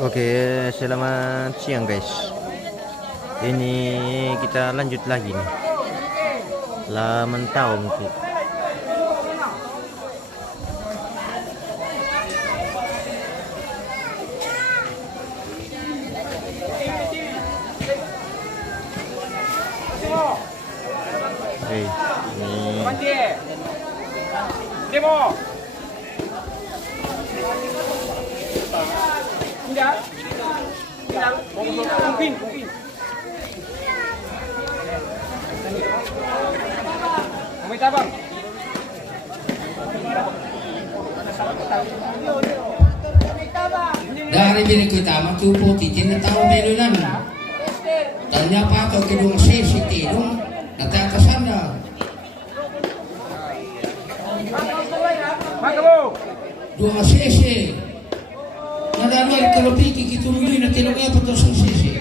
Oke, selamat siang guys. Ini kita lanjut lagi nih. Lah mentau mungkin. Oke, ini Demo. Tidak. Tidak. Mungkin. Minta bang. Dari bini kita matupo titin na tao dito na. Tanya pa to kidung sisi tinong natakasanda. Dua sisi. Nadalo kalau piki kitumuloy na tinong pa to sa sisi.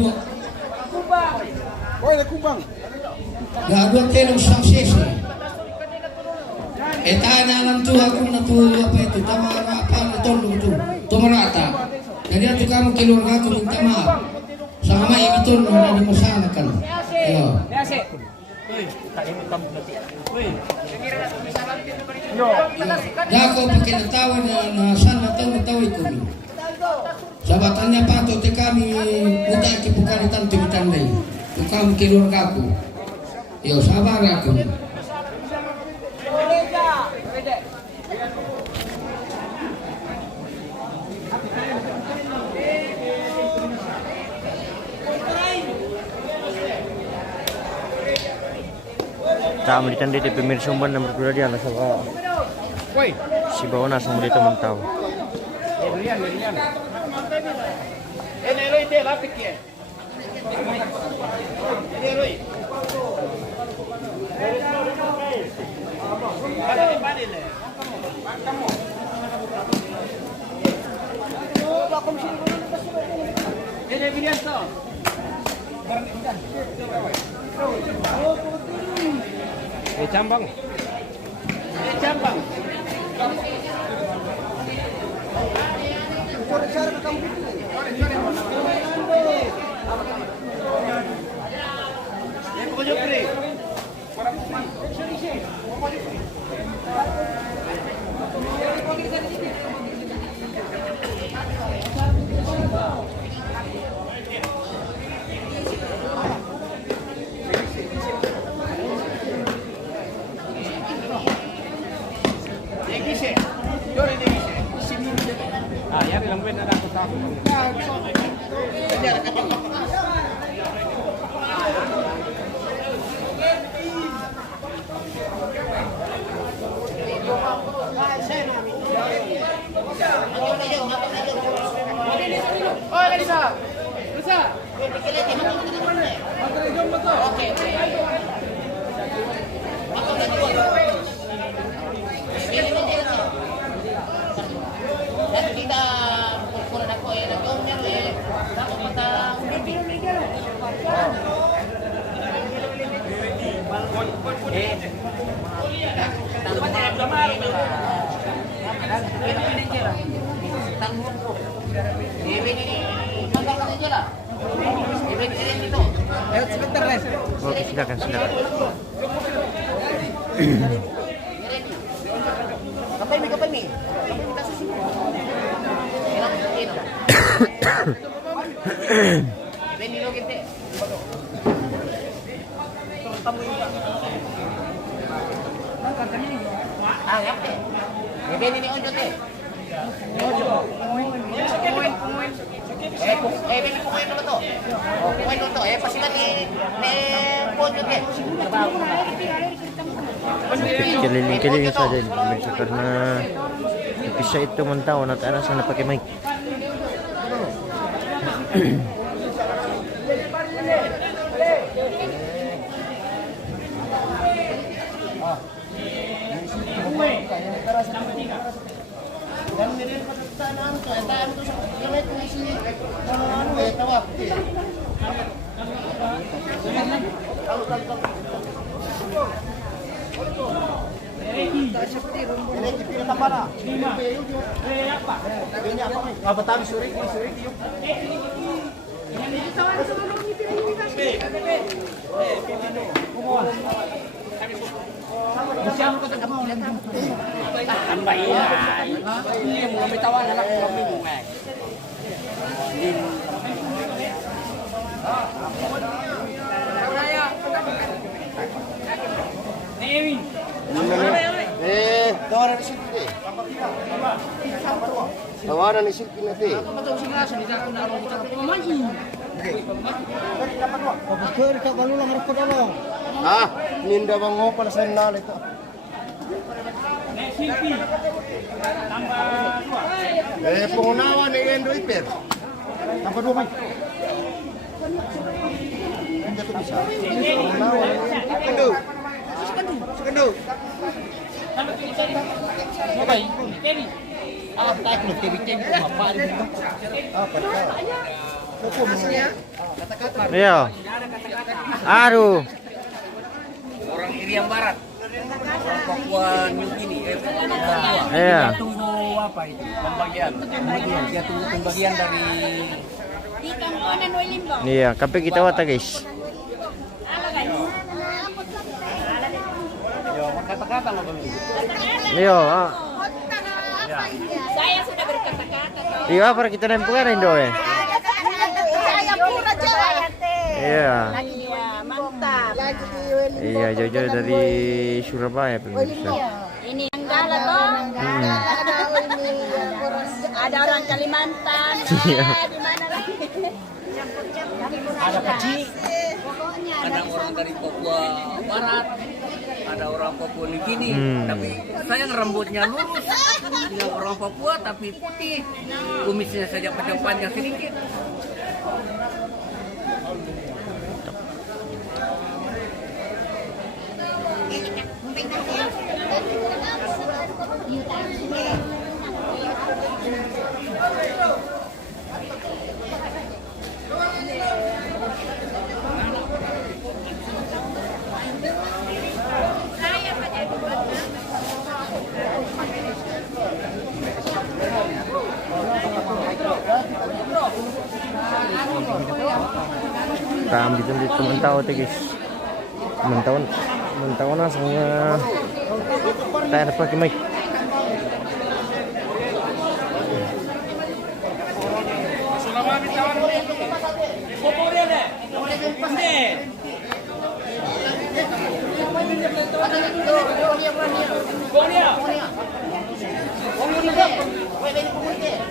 Dua. Oi, kubang. Gagawin tinong sa sisi. Etana lang tu aku na tu apa itu tamara apa itu tu tumarata. Jadi itu kamu keluarga aku minta maaf. Sama itu ada masalah kan. Yo. Ya aku pakai natawa na sana tahu itu. Sabatannya patut kami minta bukan tantu ditandai. Itu kamu keluarga aku. Yo sabar aku. Tama ditandai di pemirsa umban nomor 2 dia lah sama. Woi. Si bawa nasa mo dito mentau. Lian. Eloi de lapik ya. Eloi. Ada di mana le? Kamu. Bakom sini dulu. Ini bilian to. Cambang. Ya bilang gue ada aku tahu. Oh, bisa. Oke. Dan kita kurang aku ya nak omnya le tak kita Oke, silakan. Kapan ni? Benilo kita. Ya. Beni ni ojo te. Ojo. Punguin. Beni punguin dulu to. Punguin dulu to. Pasilan ni ojo te. Keliling-keliling saja pemirsa karena bisa itu mentau anak-anak sana pakai mic. Tawaran ni Silpi. Tawaran ni Silpi nanti. Ah, ninda bang ngopal sa nal ito. Pengunawan ni Endo Iper. Tambah 2 mai. Hindi to bisa. Pengunawan ni Endo. Sekendo. Iya. Aduh. Orang Irian Barat. Orang Papua New Guinea. Iya. Tunggu apa itu? Pembagian. Dia tunggu pembagian dari Iya, kape kita wata guys. kata-kata loh kami. Iya. Saya sudah berkata-kata. Iya, para kita nempukan Indo ya. Saya pura Jawa. Iya. Mantap. Iya, jauh-jauh dari Surabaya pemirsa. Ini Nanggala toh. Ada orang Kalimantan. Iya. Di mana lagi? Ada Paci, ada orang dari Papua Barat, ada orang Papua New Guinea, tapi sayang rambutnya lurus. Dengan orang Papua tapi putih, kumisnya saja panjang sedikit. Kami di teman tahu guys. Teman tahu langsung tak pakai mic.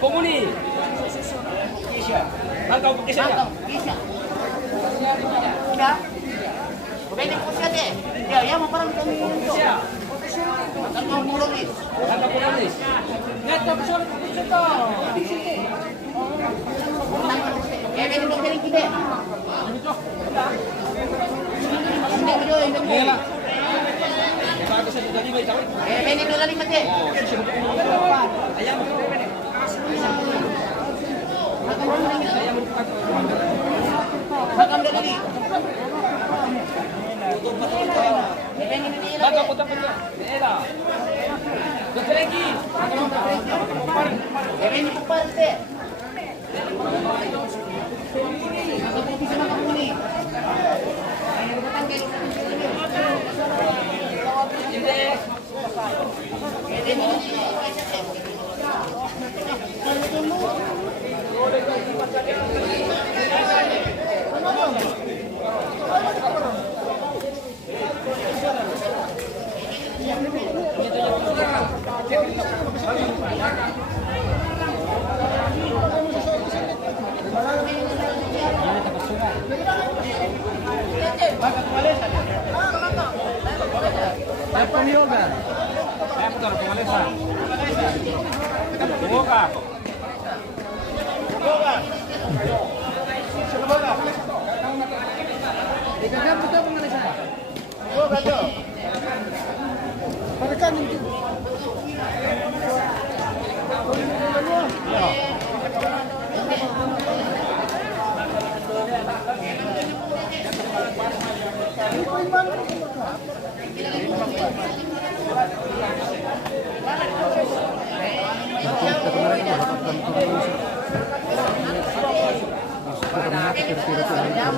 Komuni. Tangkap kisah. Udah. Pwede po siya de. Ya, mo parang kami ito. Ang mga pulonis. Tangkap pulonis. Neto besar kita. Eh, pwede po piring kide. Hindi ko doon, hindi ko. Eh, pwede doon lang mate. Bakam doon lagi. Tangkap putar-putar. Daerah. Betul lagi. Eh, pwede po parte. Ako po sa mga kumuni.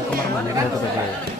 kamar mandi mau tuh guys.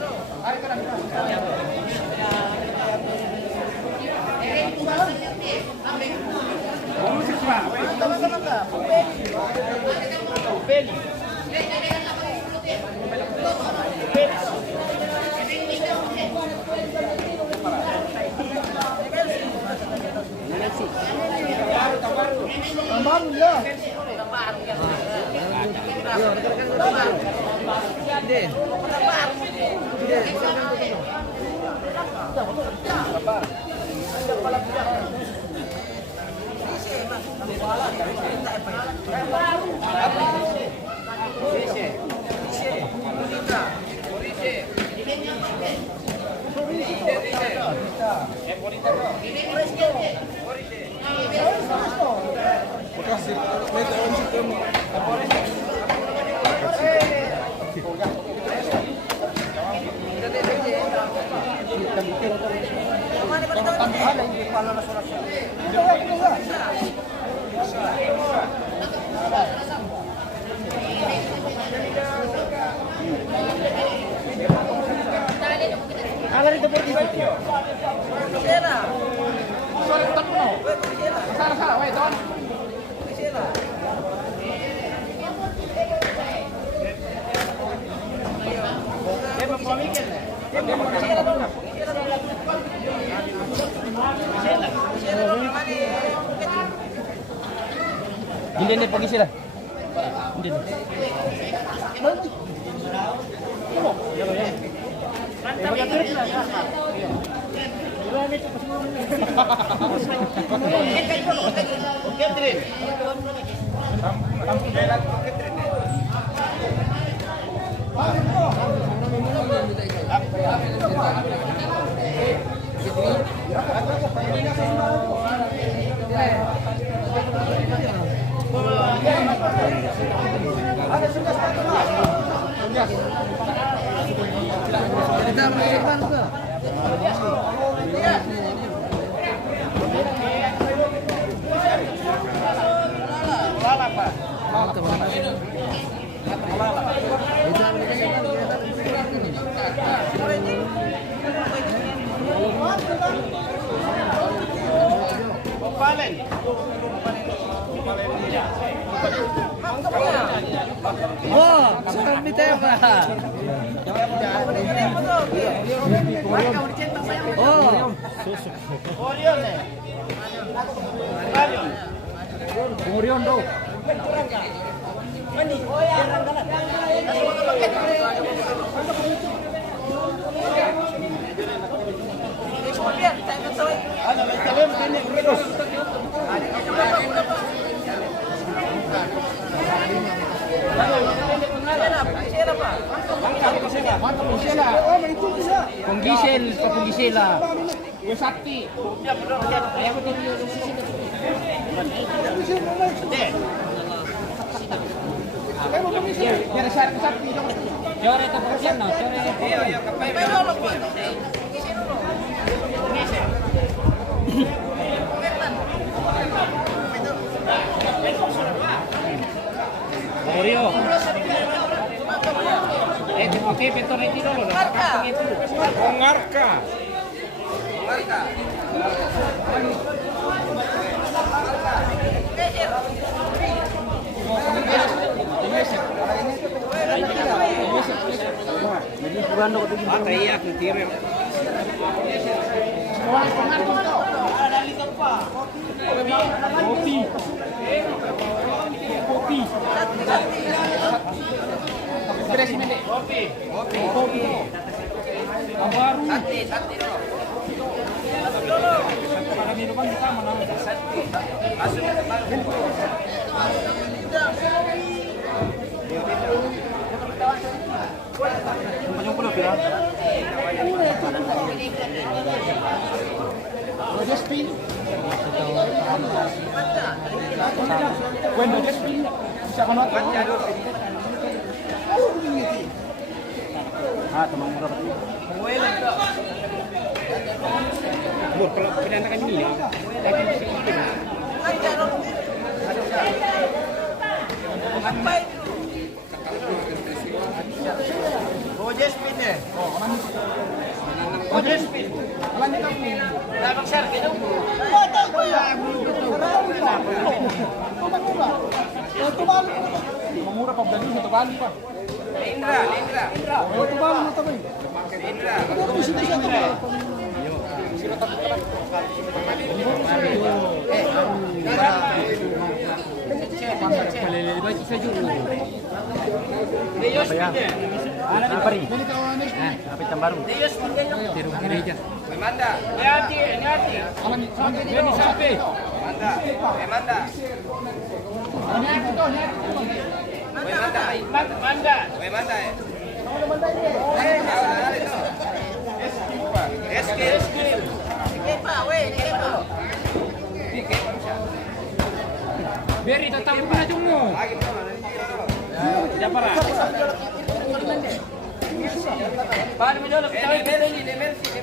Hindi pagi sila. Hindi. Oh, sarap ni Tema. Oh, Orion bro. Penggisel, penggisela. Yung sakti. Oreo. Oke, pintu nanti dulu. Ngarka. Kopi. Kabar. Santi dulu. Ada minuman kita mana? Santi. Masuk ke teman murah. Kalau pindahan ini ya. Oh, Jespin eh. Oh, Jespin. Lamang sir, kino? Mamura pa dali sa tabali pa. Indra. Oh, tabali mo tabay. Indra. Kapit ang barong. Manda. Niati. Ini sapi. Manda. Manda. Manda. Manda. Eskil. Beri tetap pun aja mo. Siapa lah? Paano mo dolo? Emergency.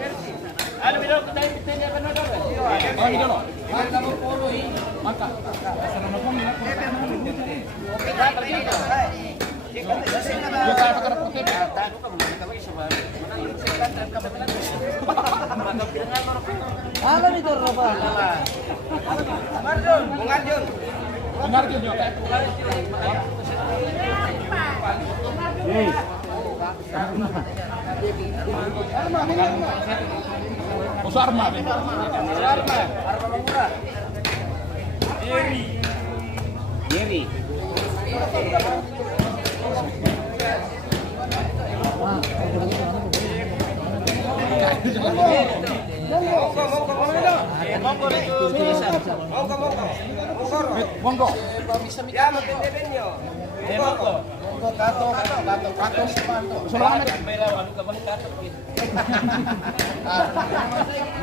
Ano mo dolo? Tayo pitanya pa na dolo. Ano dolo? Maka mo puro eh. Maka. Sana na pong nila. Yo kaya pakara puti. Alam ito, Roba. Bungadyon. Benar yun yo. Uso arma. Arma murah. Yeri. Monggo. Ya, magtindin nyo. Monggo. Kato. Salamat.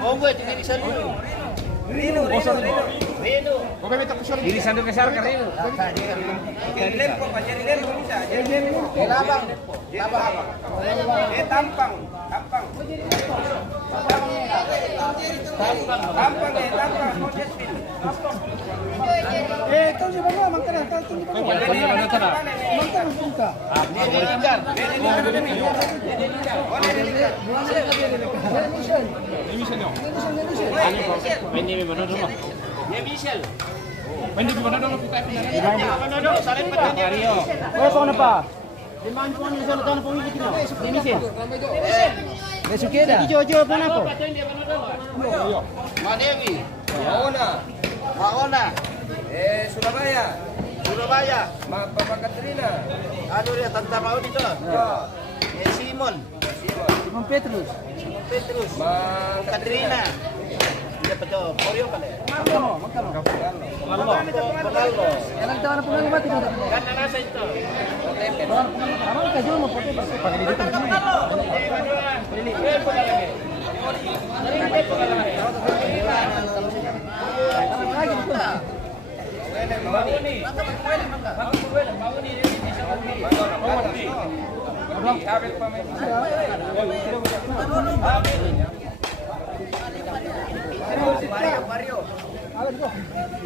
Monggo, tindin sa Rino. Rino. Kung may tapos yun. Diri sandu besar ka rin. Jadi lempo bisa. Labang. Tampang. Tampang. Tahu siapa nggak? Mangkana. Tahu Ini memang dulu. Ya, Michel. Hindi ko ba na daw kita pinanay? Salin pa din. Mario. Oh, saan na pa? Liman po ni sa tanong po ni kino. Dinisin. Mesukeda. Jojo pa na po. Manewi. Maona. Surabaya. Papa Katrina. Ano rin, tanda pa ako dito. Simon. Simon Petrus. Katrina. Dia betul. Korea pala. Magkano? Ilang taon na po nang mati ko? Ganda nasa ito. Parang kayo mo po ito. Pagdito ng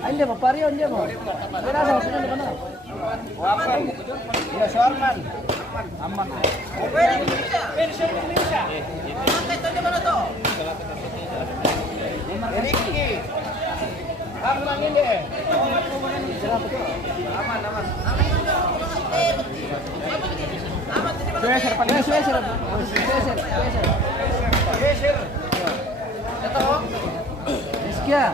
Hindi mo, pariyo, hindi mo. Wala sa sino na kana. Wapan. Ya, Suarman. Aman. Ricky. Aman ini. Geser. Iskia.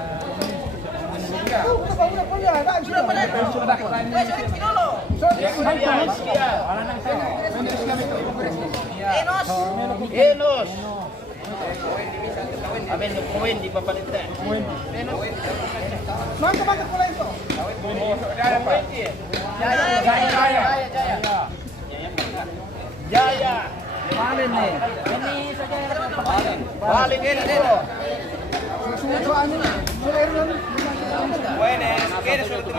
Enos. Aben koin di papalita. Mangka pala ito. Jaya. Panen eh. Balik ini. Buenas. ¿Quieres suerte?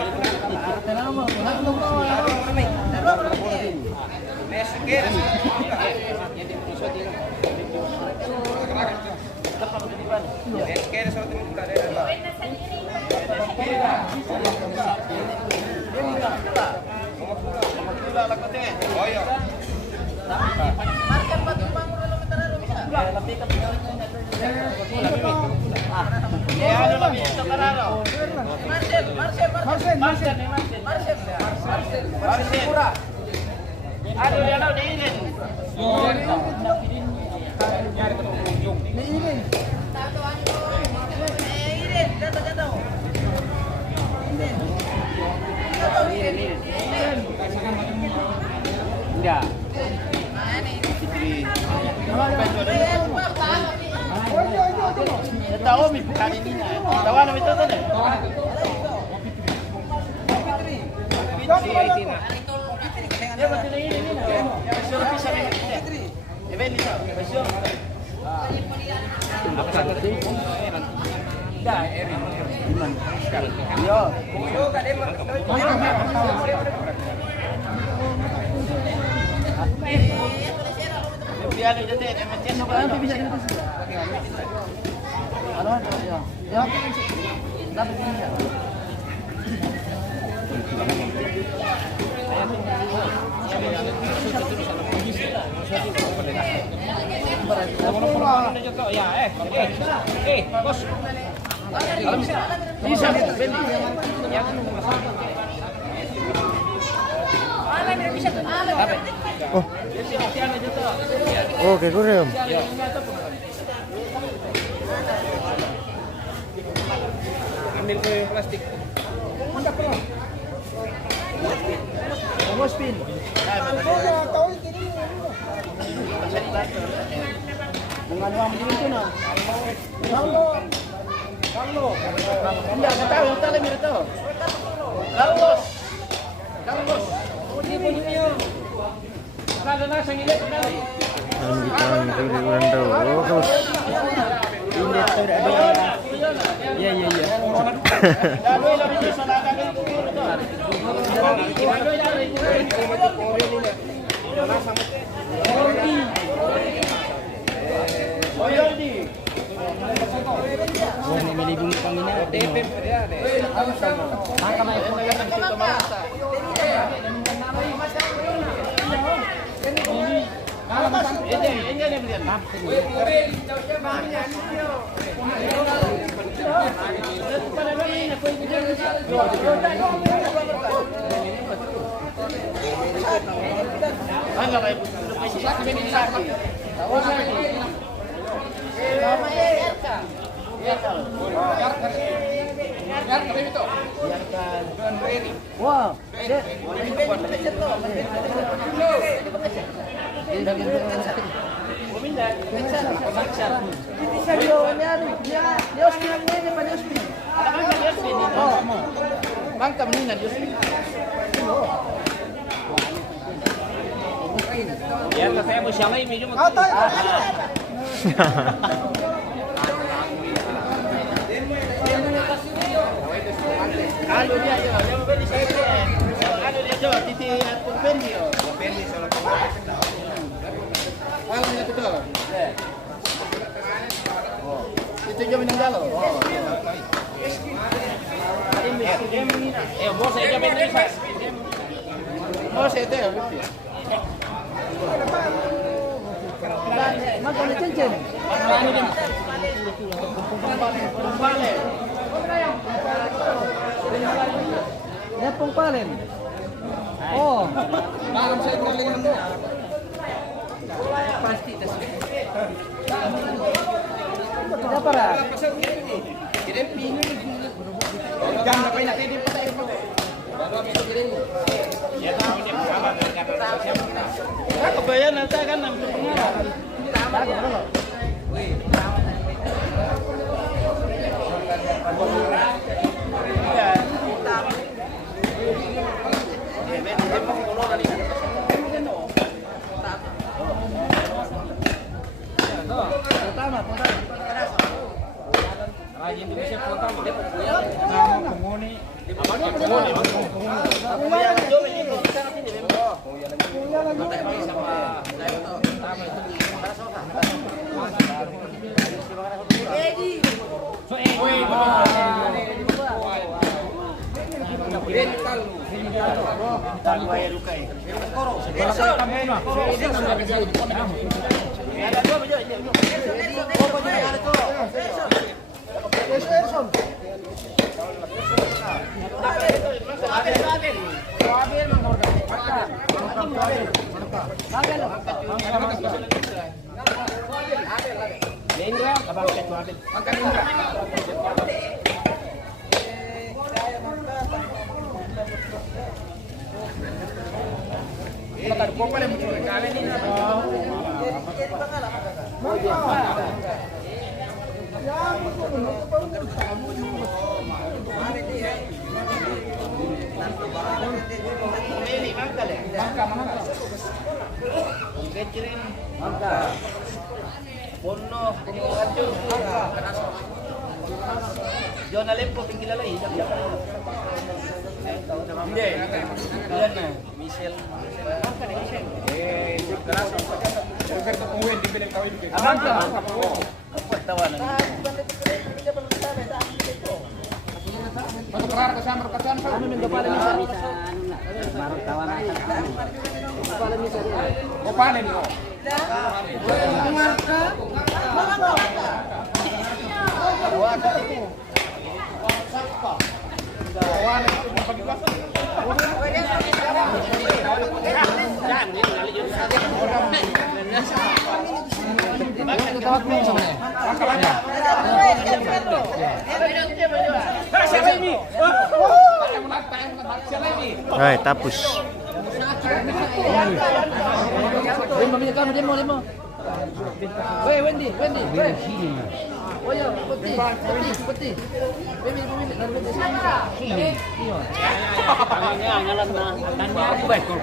¿Quieres? ¿Quieres suerte? Enggak. Tahu mi bukan ini. Tahu nama itu tuh deh. Dia betul ini. Ya besok bisa ni. Event ni besok. Apa sangat tu? Dah, Erin. Yo. Yo kat dia. Dia ada jadi emergency nanti bisa di atas. Ano ya. Ya. Dapat bisa. Bos. Bisa. Oh. Oh, kayak gue. Ambil ke plastik. Bos pin. Menganuam dulu na. Carlos. Enggak tahu, kita lagi itu. Carlos. Ini punya. Kalau nak sangat sekali. Dalam kita di bulan tahu. Oh, terus. Ini tu ada. Ya. Lalu lebih sana ada itu. Ini melibung pangina. Wow. Bangka menina Dios. Ya, saya mau sialai meja mau. Kalau dia mau beli saya. Kalau dia jual titi pembendi. Pembendi solo. Kalau dia betul. Oh. Itu dia meninggal. Oh. Bos saya jamin bisa. Bos itu ya. Makan cincin. Nepong palen. Oh. Malam saya berlian tu. Pasti tas. Apa lah? Kirim pingin. Jangan apa nak kirim pasal itu. Baru habis kirim. Ya tahu dia sama dengan siapa. Aku bayar nanti kan nampak pengarah. Wih. Rajin tu bisa potong dia nama penghuni. Indra, abang cek Abel. Makan Indra. Baka ko pala mo yung kala ni na. Pono, kumuradyo. John Alempo, pingkilala eh. Hindi. Ilan na? Michelle. Roberto Punguen, di bilang kawin. Abang ka. Kapag tawanan. Masuk rara kasama kasama. Ano nang gapalan niya sa marang tawanan. Gapalan niya sa. Gapalan mo. Ay, tapos. Demo. Woi, Wendy. Oh ya, putih. Ngalan na.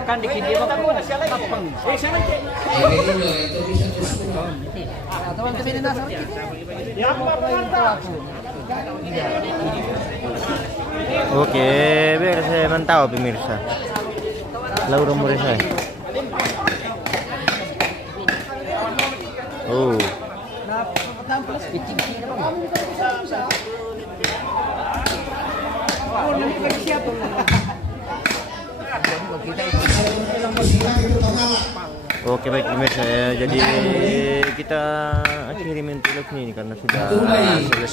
Kan dikit dia kapang. dulu itu bisa terus. Teman kami na sa. Oke, biar saya mantau pemirsa. Laura Moresa. Oh. Oke baik pemirsa ya, jadi kita akhiri mentilog ini karena sudah selesai.